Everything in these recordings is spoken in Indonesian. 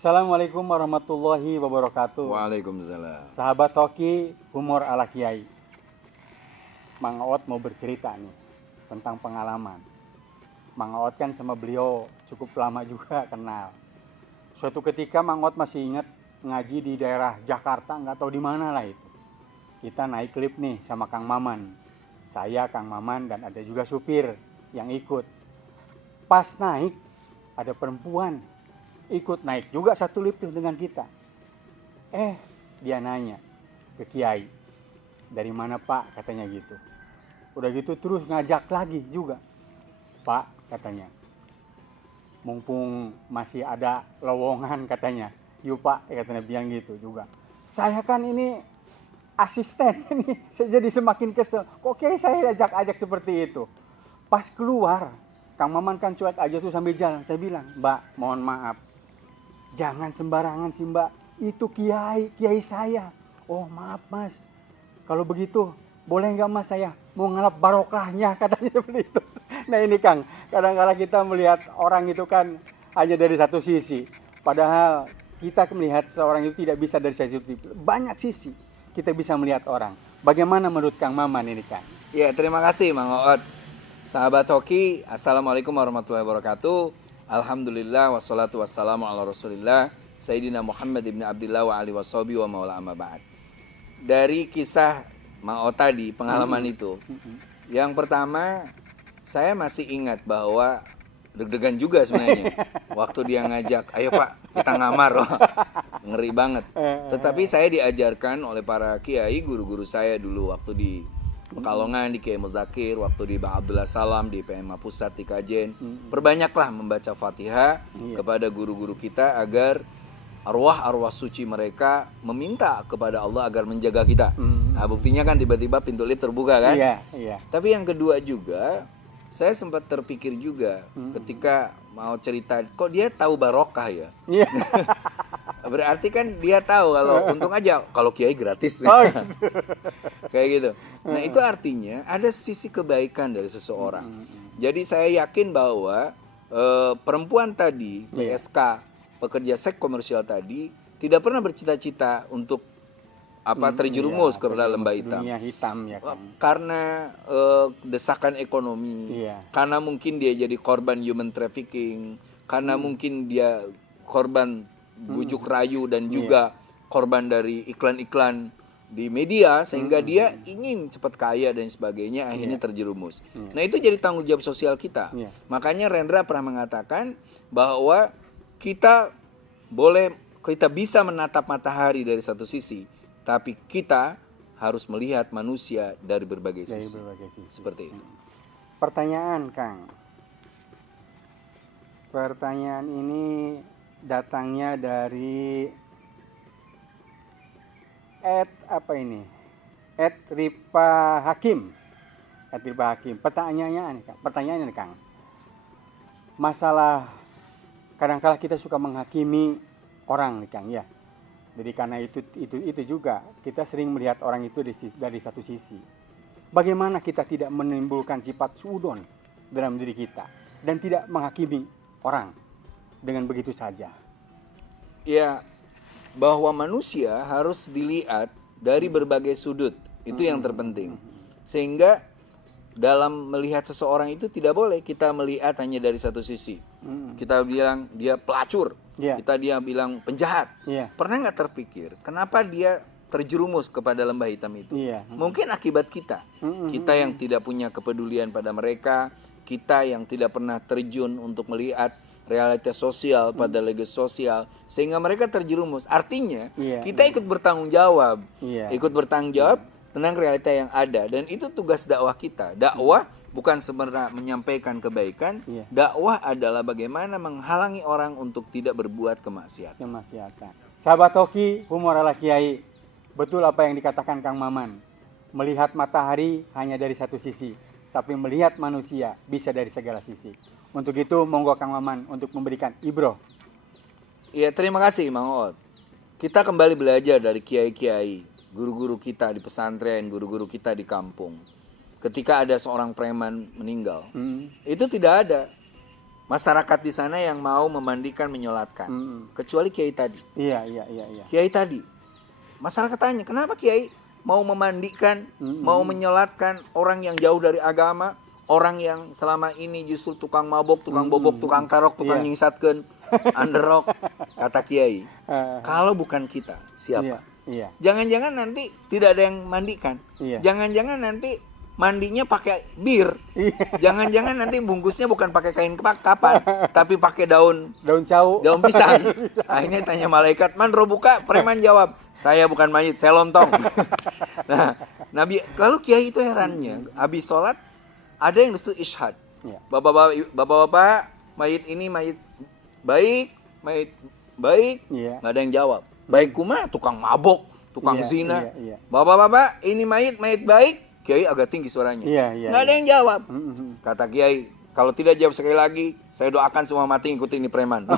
Assalamualaikum warahmatullahi wabarakatuh. Waalaikumsalam. Sahabat Hoki, humor ala Kiai. Mang Oot mau bercerita nih tentang pengalaman. Mang Oot kan sama beliau cukup lama juga kenal. Suatu ketika Mang Oot masih ingat ngaji di daerah Jakarta, nggak tahu di mana lah itu. Kita naik lift nih sama Kang Maman. Saya, Kang Maman, dan ada juga supir yang ikut. Pas naik, ada perempuan ikut naik juga satu lift tuh dengan kita. Dia nanya ke Kiai, dari mana Pak, katanya gitu. Udah gitu terus ngajak lagi juga. Pak, katanya, mumpung masih ada lowongan, katanya. Yuk Pak, katanya bilang gitu juga. Saya kan ini asisten ini, saya jadi semakin kesel. Kok Kiai saya ajak-ajak seperti itu? Pas keluar, Kang Maman kan cuek aja tuh sambil jalan. Saya bilang, Mbak, mohon maaf, jangan sembarangan sih Mbak, itu kiai saya. Oh maaf Mas, kalau begitu boleh nggak Mas, saya mau ngalap barokahnya, katanya seperti itu. Nah ini Kang, kadang-kadang kita melihat orang itu kan hanya dari satu sisi. Padahal kita melihat seorang itu tidak bisa dari satu sisi, banyak sisi kita bisa melihat orang. Bagaimana menurut Kang Maman ini Kang? Ya, terima kasih Mang Oot. Sahabat Hoki, Assalamualaikum warahmatullahi wabarakatuh. Alhamdulillah wassalatu wassalamu ala Rasulillah Sayyidina Muhammad ibn Abdillah wa alihi washabi wa maula amma ba'd. Dari kisah Mang Oot tadi, pengalaman itu, yang pertama saya masih ingat bahwa deg-degan juga sebenarnya waktu dia ngajak, ayo Pak kita ngamar. Oh, ngeri banget. Tetapi saya diajarkan oleh para kiai, guru-guru saya dulu waktu di Pekalongan, di Kiai Muzakir, waktu di Bang Abdullah Salam, di PMA Pusat, di Kajen. Perbanyaklah membaca Fatihah kepada guru-guru kita agar arwah-arwah suci mereka meminta kepada Allah agar menjaga kita. Nah, buktinya kan tiba-tiba pintu lift terbuka kan? Iya. Tapi yang kedua juga, saya sempat terpikir juga ketika mau cerita, kok dia tahu barokah ya? Iya. Berarti kan dia tahu kalau untung aja kalau kiai gratis. Oh, Kayak gitu. Nah, itu artinya ada sisi kebaikan dari seseorang. Jadi saya yakin bahwa perempuan tadi, PSK, pekerja seks komersial tadi, tidak pernah bercita-cita untuk terjerumus ke dalam lembah hitam. Dunia hitam ya kan. Karena desakan ekonomi, karena mungkin dia jadi korban human trafficking, karena mungkin dia korban bujuk rayu dan juga korban dari iklan-iklan di media, sehingga dia ingin cepat kaya dan sebagainya, akhirnya terjerumus. Nah, itu jadi tanggung jawab sosial kita. Makanya Rendra pernah mengatakan bahwa kita bisa menatap matahari dari satu sisi, tapi kita harus melihat manusia dari berbagai sisi. Seperti itu. Pertanyaan Kang. Pertanyaan ini datangnya dari Ripa Hakim. Pertanyaannya Kang. Masalah kadang-kala kita suka menghakimi orang nih Kang ya. Jadi karena itu juga kita sering melihat orang itu dari satu sisi. Bagaimana kita tidak menimbulkan sifat suudon dalam diri kita dan tidak menghakimi orang dengan begitu saja? Ya, bahwa manusia harus dilihat dari berbagai sudut. Itu yang terpenting. Sehingga dalam melihat seseorang itu tidak boleh kita melihat hanya dari satu sisi. Kita bilang dia pelacur, dia bilang penjahat. Pernah nggak terpikir kenapa dia terjerumus kepada lembah hitam itu? Mungkin akibat kita. Kita yang tidak punya kepedulian pada mereka, kita yang tidak pernah terjun untuk melihat realitas sosial pada legis sosial, sehingga mereka terjerumus. Artinya kita ikut bertanggung jawab, tentang realita yang ada, dan itu tugas dakwah kita. Dakwah bukan sebenarnya menyampaikan kebaikan, dakwah adalah bagaimana menghalangi orang untuk tidak berbuat kemaksiatan. Sahabat Hoki, humor ala Kiai, betul apa yang dikatakan Kang Maman. Melihat matahari hanya dari satu sisi, tapi melihat manusia bisa dari segala sisi. Untuk itu, monggo Kang Maman untuk memberikan ibroh. Ya, terima kasih Mang Oot. Kita kembali belajar dari kiai-kiai, guru-guru kita di pesantren, guru-guru kita di kampung. Ketika ada seorang preman meninggal, itu tidak ada masyarakat di sana yang mau memandikan, menyolatkan. Kecuali kiai tadi. Iya. Kiai tadi. Masyarakat tanya, kenapa kiai mau memandikan, mau menyolatkan orang yang jauh dari agama, orang yang selama ini justru tukang mabok, tukang bobok, tukang karok, tukang nyingsatkeun, underok, kata kiai. Kalau bukan kita, siapa? Iya. Jangan-jangan nanti tidak ada yang mandikan. Iya. Jangan-jangan nanti mandinya pakai bir. Jangan-jangan nanti bungkusnya bukan pakai kain kapan, tapi pakai daun Sawu. daun pisang. Akhirnya tanya malaikat, "Man buka?" Preman jawab, "Saya bukan mayit, saya lontong." Nah, Nabi lalu kiai itu herannya, habis sholat ada yang disuruh ishad. Iya. Bapak-bapak, mayit ini mayit baik, mayit baik. Iya. Nggak ada yang jawab. Baik kumaha, tukang mabok, tukang zina. Iya. Bapak-bapak, ini mayit baik. Kiai agak tinggi suaranya. Iya. Nggak ada yang jawab. Mm-mm. Kata kiai, kalau tidak jawab sekali lagi, saya doakan semua mati ngikutin ini preman.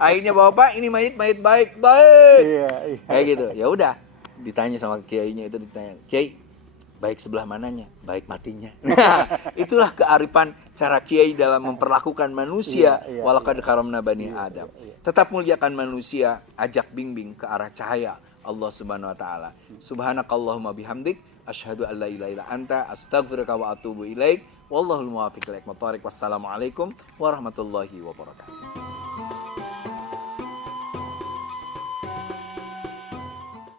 Akhirnya bapak, ini mayit baik. Iya. Kayak gitu. Ya udah, ditanya sama kiainya itu, ditanya, "Kiai, baik sebelah mananya?" "Baik matinya." Nah, itulah kearifan cara kiai dalam memperlakukan manusia. Iya. Walaqad karamna bani Adam. Tetap muliakan manusia, ajak bimbing ke arah cahaya Allah Subhanahu wa taala. Subhanakallahumma bihamdik, asyhadu an la ilaha illa anta, astaghfiruka wa atubu ilaik. Wallahul muwaffiq ila aqwamit thoriq. Wassalamualaikum warahmatullahi wabarakatuh.